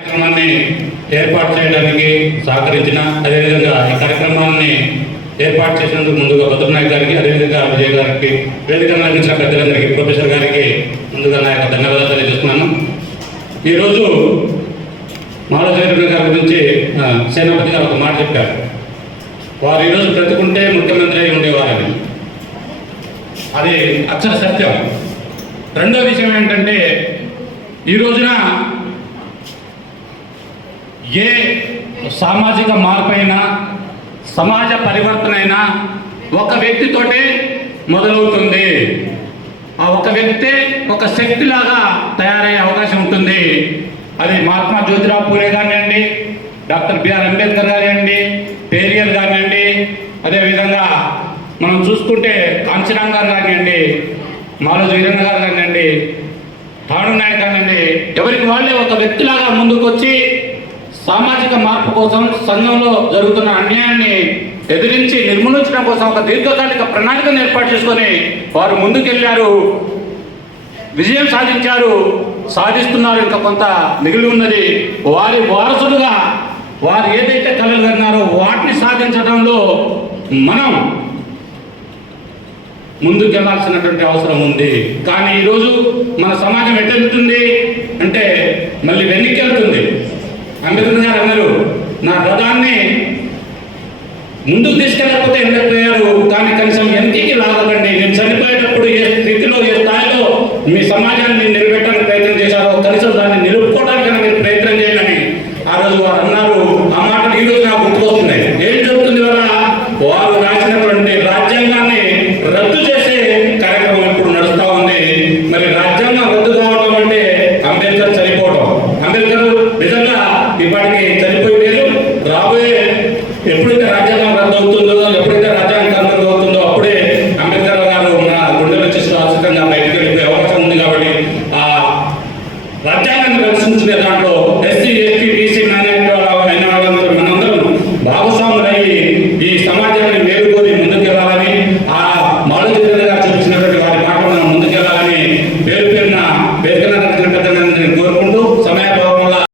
కార్యక్రమాన్ని ఏర్పాటు చేయడానికి సహకరించిన అదేవిధంగా ఈ కార్యక్రమాన్ని ఏర్పాటు చేసినందుకు ముందుగా భద్రనాయక్ గారికి అదేవిధంగా విజయ్ గారికి వేదిక అందించిన పెద్దలందరికీ ప్రొఫెసర్ గారికి ముందుగా నా యొక్క ధన్యవాదాలు తెలియజేస్తున్నాను. ఈరోజు మాలజీవన్ గారి గురించి సేనాపతి గారు ఒక మాట చెప్పారు. వారు ఈరోజు బ్రతుకుంటే ముఖ్యమంత్రి అయి ఉండేవారని. అది అక్షర సత్యం. రెండో విషయం ఏంటంటే ఈ రోజున ఏ సామాజిక మార్పైనా సమాజ పరివర్తన అయినా ఒక వ్యక్తితోటే మొదలవుతుంది. ఆ ఒక వ్యక్తే ఒక శక్తిలాగా తయారయ్యే అవకాశం ఉంటుంది. అది మహాత్మా జ్యోతిరావు పూలే కానివ్వండి డాక్టర్ బిఆర్ అంబేద్కర్ కానివ్వండి పేరియల్ కానివ్వండి అదేవిధంగా మనం చూసుకుంటే కాంచనాంగ్ గారు కానివ్వండి మాలోజు వీరన్న గారు కానివ్వండి తాడు నాయక్ కానివ్వండి ఎవరికి వాళ్ళే ఒక వ్యక్తిలాగా ముందుకు వచ్చి సామాజిక మార్పు కోసం సంఘంలో జరుగుతున్న అన్యాయాన్ని ఎదిరించి నిర్మూలించడం కోసం ఒక దీర్ఘకాలిక ప్రణాళికను ఏర్పాటు చేసుకొని వారు ముందుకెళ్ళారు. విజయం సాధించారు. సాధిస్తున్నారు ఇంకా కొంత మిగిలి ఉన్నది. వారి వారసులుగా వారు ఏదైతే కలలు కన్నారో వాటిని సాధించడంలో మనం ముందుకెళ్ళాల్సినటువంటి అవసరం ఉంది. కానీ ఈరోజు మన సమాజం ఎట్టెళ్తుంది అంటే మళ్ళీ వెనక్కి నా రథాన్ని ముందుకు తీసుకెళ్ళకపోతే వెళ్ళకపోయారు కానీ కనీసం వెనక్కి లాగకండి. నేను చనిపోయేటప్పుడు ఏ ఎప్పుడైతే రాజ్యాంగం రద్దు అవుతుందో ఎప్పుడైతే రాజ్యాంగం రద్దు అవుతుందో అప్పుడే అంబేద్కర్ గారు ఉన్న గుండె వచ్చేసి రాజకీయంగా బయటకు అవకాశం ఉంది కాబట్టి ఆ రాజ్యాంగాన్ని రక్షించుకునే దాంట్లో